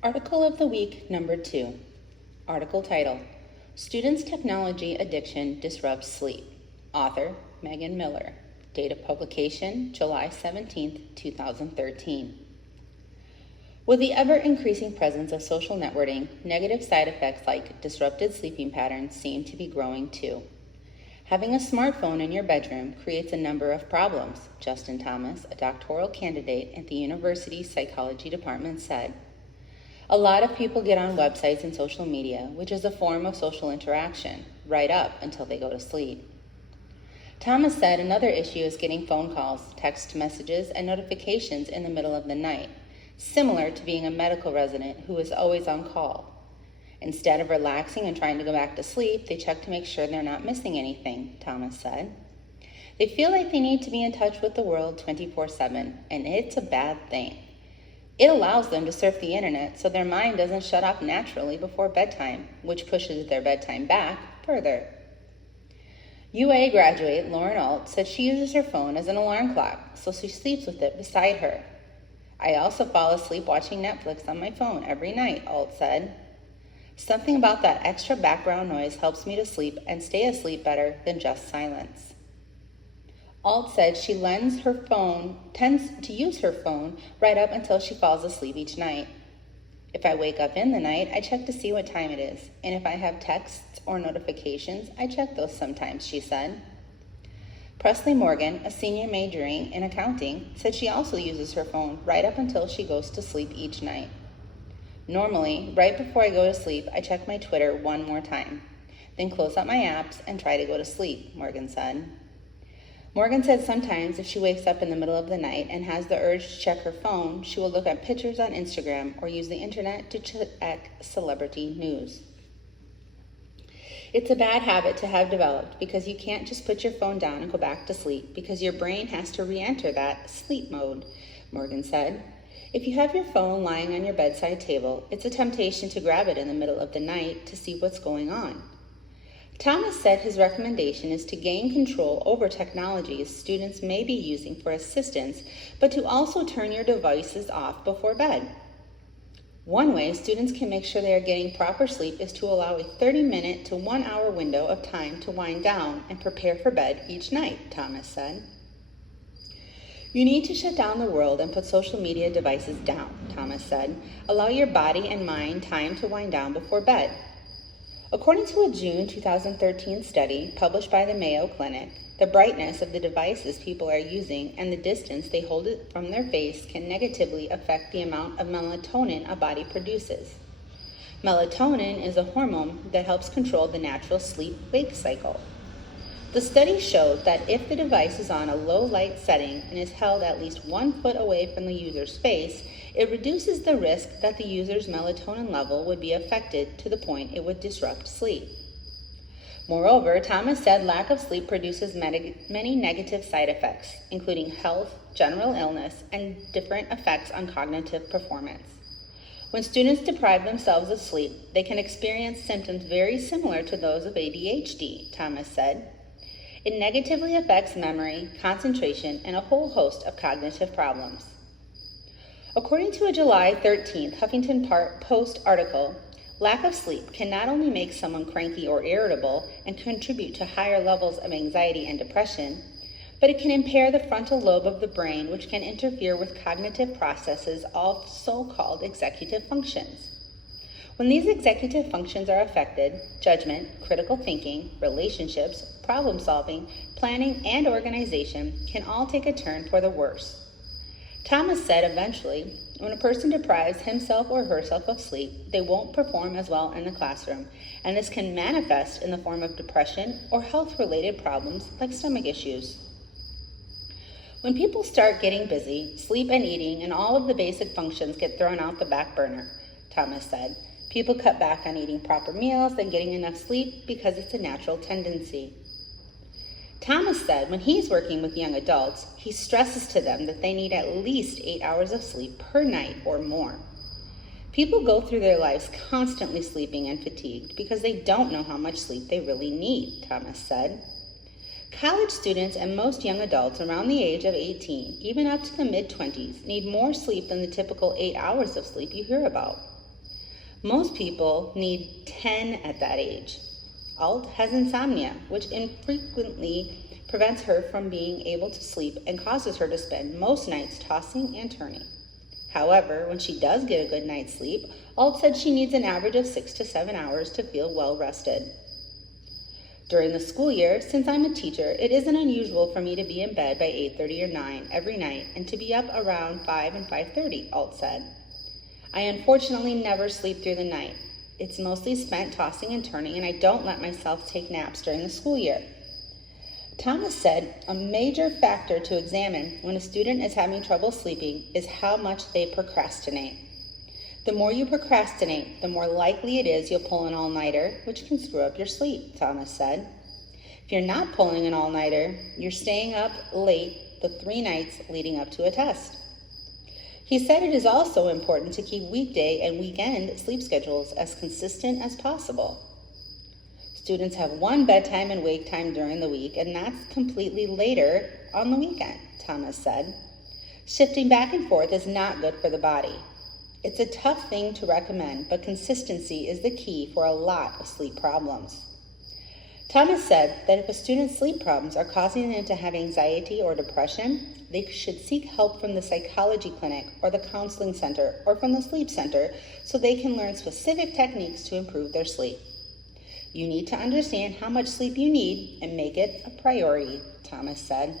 Article of the Week, number 2. Article title, Students' Technology Addiction Disrupts Sleep. Author, Megan Miller. Date of publication, July 17, 2013. With the ever-increasing presence of social networking, negative side effects like disrupted sleeping patterns seem to be growing too. Having a smartphone in your bedroom creates a number of problems, Justin Thomas, a doctoral candidate at the university's psychology department, said. A lot of people get on websites and social media, which is a form of social interaction, right up until they go to sleep. Thomas said another issue is getting phone calls, text messages, and notifications in the middle of the night, similar to being a medical resident who is always on call. Instead of relaxing and trying to go back to sleep, they check to make sure they're not missing anything, Thomas said. They feel like they need to be in touch with the world 24/7, and it's a bad thing. It allows them to surf the internet so their mind doesn't shut off naturally before bedtime, which pushes their bedtime back further. UA graduate Lauren Alt said she uses her phone as an alarm clock, so she sleeps with it beside her. I also fall asleep watching Netflix on my phone every night, Alt said. Something about that extra background noise helps me to sleep and stay asleep better than just silence. Alt said she tends to use her phone right up until she falls asleep each night. If I wake up in the night, I check to see what time it is, and if I have texts or notifications, I check those sometimes, she said. Presley Morgan, a senior majoring in accounting, said she also uses her phone right up until she goes to sleep each night. Normally, right before I go to sleep, I check my Twitter one more time, then close out my apps and try to go to sleep, Morgan said. Morgan said sometimes if she wakes up in the middle of the night and has the urge to check her phone, she will look at pictures on Instagram or use the internet to check celebrity news. It's a bad habit to have developed because you can't just put your phone down and go back to sleep because your brain has to re-enter that sleep mode, Morgan said. If you have your phone lying on your bedside table, it's a temptation to grab it in the middle of the night to see what's going on. Thomas said his recommendation is to gain control over technologies students may be using for assistance, but to also turn your devices off before bed. One way students can make sure they are getting proper sleep is to allow a 30-minute to 1-hour window of time to wind down and prepare for bed each night, Thomas said. You need to shut down the world and put social media devices down, Thomas said. Allow your body and mind time to wind down before bed. According to a June 2013 study published by the Mayo Clinic, the brightness of the devices people are using and the distance they hold it from their face can negatively affect the amount of melatonin a body produces. Melatonin is a hormone that helps control the natural sleep-wake cycle. The study showed that if the device is on a low light setting and is held at least 1 foot away from the user's face, it reduces the risk that the user's melatonin level would be affected to the point it would disrupt sleep. Moreover, Thomas said lack of sleep produces many negative side effects, including health, general illness, and different effects on cognitive performance. When students deprive themselves of sleep, they can experience symptoms very similar to those of ADHD, Thomas said. It negatively affects memory, concentration, and a whole host of cognitive problems. According to a July 13th Huffington Post article, lack of sleep can not only make someone cranky or irritable and contribute to higher levels of anxiety and depression, but it can impair the frontal lobe of the brain, which can interfere with cognitive processes of so-called executive functions. When these executive functions are affected, judgment, critical thinking, relationships, problem solving, planning, and organization can all take a turn for the worse. Thomas said eventually, when a person deprives himself or herself of sleep, they won't perform as well in the classroom, and this can manifest in the form of depression or health-related problems like stomach issues. When people start getting busy, sleep and eating and all of the basic functions get thrown out the back burner, Thomas said. People cut back on eating proper meals and getting enough sleep because it's a natural tendency. Thomas said when he's working with young adults, he stresses to them that they need at least 8 hours of sleep per night or more. People go through their lives constantly sleeping and fatigued because they don't know how much sleep they really need, Thomas said. College students and most young adults around the age of 18, even up to the mid-20s, need more sleep than the typical 8 hours of sleep you hear about. Most people need 10 at that age. Alt has insomnia, which infrequently prevents her from being able to sleep and causes her to spend most nights tossing and turning. However, when she does get a good night's sleep, Alt said she needs an average of 6 to 7 hours to feel well rested. During the school year, since I'm a teacher, it isn't unusual for me to be in bed by 8:30 or 9 every night and to be up around 5 and 5:30, Alt said. I unfortunately never sleep through the night. It's mostly spent tossing and turning, and I don't let myself take naps during the school year. Thomas said a major factor to examine when a student is having trouble sleeping is how much they procrastinate. The more you procrastinate, the more likely it is you'll pull an all-nighter, which can screw up your sleep, Thomas said. If you're not pulling an all-nighter, you're staying up late the 3 nights leading up to a test. He said it is also important to keep weekday and weekend sleep schedules as consistent as possible. Students have one bedtime and wake time during the week, and that's completely later on the weekend, Thomas said. Shifting back and forth is not good for the body. It's a tough thing to recommend, but consistency is the key for a lot of sleep problems. Thomas said that if a student's sleep problems are causing them to have anxiety or depression, they should seek help from the psychology clinic or the counseling center or from the sleep center so they can learn specific techniques to improve their sleep. You need to understand how much sleep you need and make it a priority, Thomas said.